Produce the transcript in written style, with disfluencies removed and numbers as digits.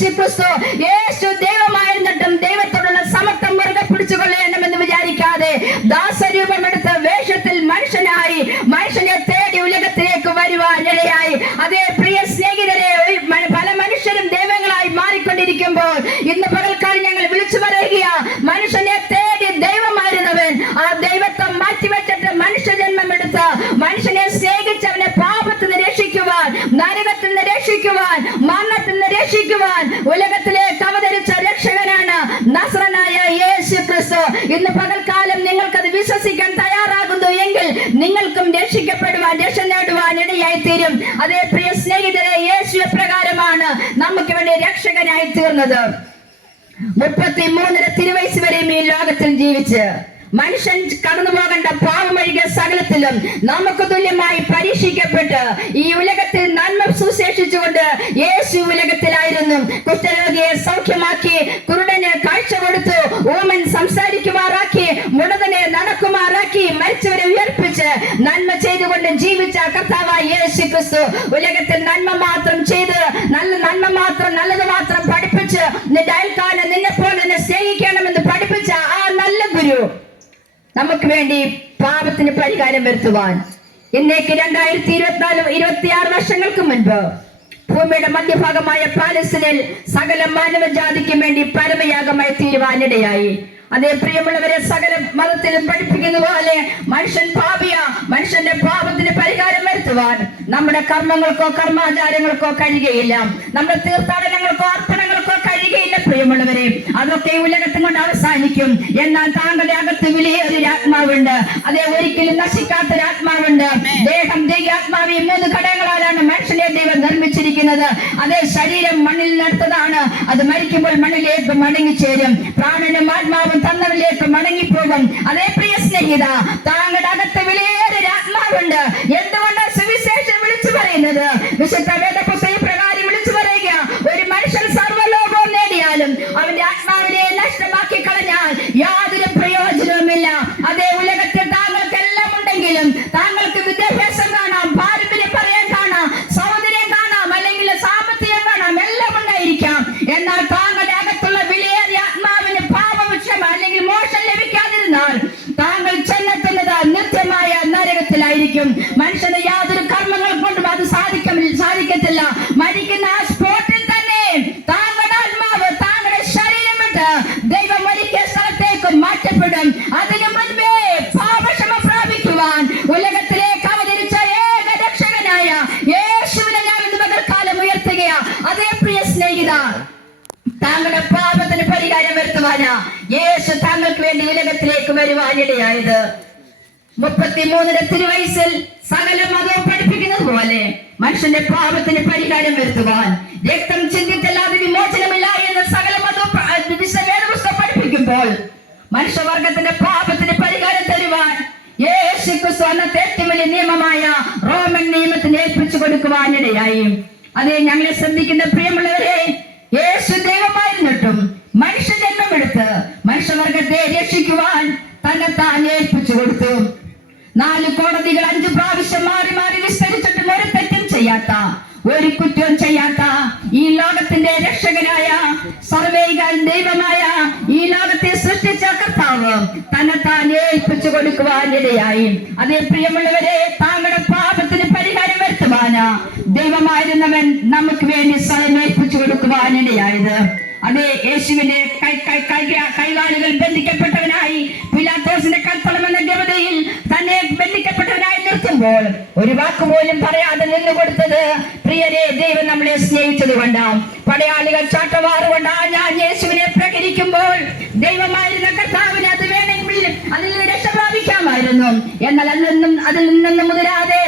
യേശു ക്രിസ്തു. യേശു ദൈവമായിരുന്നിട്ടും ദൈവത്തോടുള്ള സമത്വം മുറുകെ പിടിച്ചുകൊള്ളണമെന്ന് വിചാരിക്കാതെ ദാസരൂപമെടുത്ത വേഷത്തിൽ മനുഷ്യനായി മനുഷ്യനെ തേടി ഉലകത്തിലേക്ക് വരുവാൻ ഇടയായി. അതേ പ്രിയ സ്നേഹിതരെ, പല മനുഷ്യരും ദൈവങ്ങളായി മാറിക്കൊണ്ടിരിക്കുമ്പോൾ ഇന്ന് പകൽക്കാലം ഞങ്ങൾ വിളിച്ചു പറയുക, മനുഷ്യനെ തേടി ദൈവമായിരുന്നവൻ ആ ദൈവത്വം മാറ്റിവെച്ചിട്ട് മനുഷ്യജന്മമെടുത്ത മനുഷ്യനെ സ്നേഹിച്ചവനെ പാപത്തിൽ നിന്ന് രക്ഷിക്കുവാൻ, നരകത്തിൽ നിന്ന് രക്ഷിക്കുവാൻ, മരണത്തിൽ നിന്ന് രക്ഷിക്കുവാൻ ഉലകത്തിലേക്ക് അവതരിച്ച രക്ഷകനാണ് നസ്രനായ യേശു ക്രിസ്തു. ഇന്ന് പകൽക്കാലം നിങ്ങൾക്കത് വിശ്വസിക്കാൻ തയ്യാറാകുന്നു എങ്കിൽ നിങ്ങൾക്കും രക്ഷിക്കപ്പെടുവാൻ, രക്ഷ നേടുവാൻ ഇടയായി തീരും. അതേ പ്രിയ സ്നേഹിതരെ, യേശു പ്രകാരമാണ് നമുക്ക് വേണ്ടി രക്ഷകനായി തീർന്നത്. 33 തിരുവയസ്സ് വരെയും ഈ ലോകത്തിൽ ജീവിച്ച് മനുഷ്യൻ കടന്നു പോകേണ്ട പാവമൊഴികെ സകലത്തിലും നമുക്ക് തുല്യമായി പരീക്ഷിക്കപ്പെട്ട് ഈ ഉലകത്തിൽ നന്മ സുശേഷിച്ചുകൊണ്ട് യേശു ഉലകത്തിലായിരുന്നു. കുഷ്ഠരോഗിയെ സൗഖ്യമാക്കി, കുരുടന് കാഴ്ച കൊടുത്തു, ഊമൻ സംസാരിക്കുമാറാക്കി, മുടന്തനെ നടക്കുമാറാക്കി, മരിച്ചവരെ ഉയർപ്പിച്ച് നന്മ ചെയ്തുകൊണ്ട് ജീവിച്ച കർത്താവായ യേശു ക്രിസ്തു ഉലകത്തിൽ നന്മ മാത്രം ചെയ്ത് നല്ലത് മാത്രം പഠിപ്പിച്ച് നിന്റെ അയൽക്കാരനെ നിന്നെ പോലെ തന്നെ സ്നേഹിക്കണമെന്ന് പഠിപ്പിച്ച ആ നല്ല ഗുരു നമുക്ക് വേണ്ടി പാപത്തിന് പരിഹാരം വരുത്തുവാൻ ഇന്നേക്ക് 2024-26 വർഷങ്ങൾക്ക് മുൻപ് ഭൂമിയുടെ മധ്യഭാഗമായ പാലസ്തീനിൽ സകല മാനവജാതിക്കും വേണ്ടി പരമയാഗമായി തീരുവാനിടയായി. അതേ പ്രിയമുള്ളവരെ, സകല മതത്തിലും പഠിപ്പിക്കുന്ന പോലെ മനുഷ്യൻ പാപിയ, മനുഷ്യന്റെ പാപത്തിന് പരിഹാരം വരുത്തുവാൻ നമ്മുടെ കർമ്മങ്ങൾക്കോ കർമാചാരങ്ങൾക്കോ കഴിയുകയില്ല, നമ്മുടെ തീർത്ഥാടനങ്ങൾക്കോ അർപ്പണങ്ങൾക്കോ കഴിയുകയില്ല. പ്രിയമുള്ളവരെ, അതൊക്കെ ഉലകത്തും കൊണ്ട് അവസാനിക്കും. എന്നാൽ താങ്കളുടെ അകത്ത് വിലയേറിയ ആത്മാവുണ്ട്. അതേ ഒരിക്കലും നശിക്കാത്തൊരു ആത്മാവുണ്ട്. ദേഹം, ദൈവാത്മാവ് ഈ 3 ഘടകങ്ങളാലാണ് മനുഷ്യനെ ദൈവം നിർമ്മിച്ചിരിക്കുന്നത്. അതേ ശരീരം മണ്ണിൽ നടത്തതാണ്. അത് മരിക്കുമ്പോൾ മണ്ണിലേക്ക് മടങ്ങിച്ചേരും. പ്രാണനും ആത്മാവും തന്നവരിലേക്ക് മടങ്ങിപ്പോകും. അതേ പ്രിയ സ്നേഹിത, താങ്കളുടെ അകത്ത് വിലയേറിയ ആത്മാവുണ്ട്. എന്തുകൊണ്ട് സുവിശേഷം വിളിച്ചു പറയുന്നത്? വിശുദ്ധ വേദപുസ്തക പ്രകാരം വിളിച്ചു പറയുക, ഒരു മനുഷ്യൻ സർവ്വലോകവും നേടിയാലും അവന്റെ ആത്മാവിനെ നഷ്ടമാക്കി കളഞ്ഞാൽ യാതൊരു പ്രയോജനവുമില്ല. അതേ ഉലകത്തിൽ താങ്കൾക്ക് എല്ലാം ഉണ്ടെങ്കിലും, താങ്കൾക്ക് വിദ്യാഭ്യാസം കാണാം, പാരമ്പര്യം പറയാൻ കാണാം, സൗന്ദര്യം കാണാം, അല്ലെങ്കിൽ സാമ്പത്തികം കാണാം, എല്ലാം ഉണ്ടായിരിക്കാം. എന്നാൽ താങ്കളുടെ അകത്തുള്ള വിലയേറിയ ആത്മാവിന് പാപവിഷമം അല്ലെങ്കിൽ മോശം ലഭിക്കാതിരുന്നാൽ താങ്കൾ ചെന്നെത്തുന്നത് നിത്യമായ നരകത്തിലായിരിക്കും. മനുഷ്യന് യാതൊരു കർമ്മങ്ങൾ കൊണ്ടും അത് സാധിക്കത്തില്ല. മരിക്കുന്ന ആ സ്പോട്ടിൽ തന്നെ താങ്കളുടെ ആത്മാവ് താങ്കളുടെ ശരീരം വിട്ട് ദൈവം ഒരുക്കിയ സ്ഥലത്തേക്ക് മാറ്റപ്പെടും. അതിനു മുൻപേ പാപക്ഷമ പ്രാപിക്കുവാൻ ഉലകത്തിലേക്ക് അവതരിച്ച ഏക രക്ഷകനായ യേശുവിനെ ഞാൻ ഇന്ന് പകൽക്കാലം ഉയർത്തുകയാ. അതേ പ്രിയ സ്നേഹിത, താങ്കളുടെ പാപത്തിന് പരിഹാരം വരുത്തുവാനാ യേശു താങ്കൾക്ക് വേണ്ടി ഉലകത്തിലേക്ക് വരുവാനിടയായത്. 33 തിരുവയസ്സിൽ സകല മതവും പഠിപ്പിക്കുന്നത് പോലെ മനുഷ്യന്റെ പാപത്തിന് പരിഹാരം വരുത്തുവാൻ രക്തം ചിന്തിച്ചല്ലാതെ വിമോചനമില്ല എന്ന് സകല മതവും വേദപുസ്തകം പഠിപ്പിക്കുമ്പോൾ മനുഷ്യവർഗത്തിന്റെ പാപത്തിന് പരിഹാരം തരുവാൻ യേശു ക്രിസ്തു അന്നത്തെ ഏറ്റവും വലിയ നിയമമായ റോമൻ നിയമത്തിന് ഏൽപ്പിച്ചു കൊടുക്കുവാനിടയായി. അതേ ഞങ്ങളെ ശ്രദ്ധിക്കുന്ന പ്രിയമുള്ളവരെ, യേശു ദൈവമായിരുന്നിട്ടും മനുഷ്യജന്മമെടുത്ത് മനുഷ്യവർഗത്തെ രക്ഷിക്കുവാൻ തന്നെത്താൻ ഏൽപ്പിച്ചു കൊടുത്തു. 4 കോടതികൾ 5 പ്രാവശ്യം മാറി മാറി വിസ്തരിച്ചിട്ടും ഒരു തെറ്റും ചെയ്യാത്ത, ഒരു കുറ്റവും ചെയ്യാത്ത ഈ ലോകത്തിന്റെ രക്ഷകനായ സർവൈകാൻ ദൈവമായ ഈ ലോകത്തെ സൃഷ്ടിച്ച കർത്താവ് തന്നെത്താൻ ഏൽപ്പിച്ചു കൊടുക്കുവാനിടയായി. അതേ പ്രിയമുള്ളവരെ, താങ്കളുടെ പാപത്തിന് പരിഹാരം വരുത്തുവാനാ ദൈവമായിരുന്നവൻ നമുക്ക് വേണ്ടി സ്വയം ഏൽപ്പിച്ചു കൊടുക്കുവാനിടയായത്. അതേ യേശുവിന്റെ കൈകാലുകൾ ബന്ധിക്കപ്പെട്ടവനായി പിലാത്തോസിന്റെ കൽപ്പണം എന്ന ഗവതയിൽ തന്നെ ബന്ധിക്കപ്പെട്ടവനായി നിർത്തുമ്പോൾ ഒരു വാക്കുപോലും പറയാതെ നിന്നു കൊടുത്തത് പ്രിയരെ ദൈവം നമ്മളെ സ്നേഹിച്ചത് കൊണ്ടാം. പടയാളികൾ ചാട്ടവാറുകൊണ്ടാ ഞാൻ യേശുവിനെ പ്രകരിക്കുമ്പോൾ ദൈവമായിരുന്ന കർത്താവിന് അത് വേണമെങ്കിൽ അതിൽ നിന്ന് രക്ഷ പ്രാപിക്കാമായിരുന്നു. എന്നാൽ അതിൽ നിന്നും മുതിരാതെ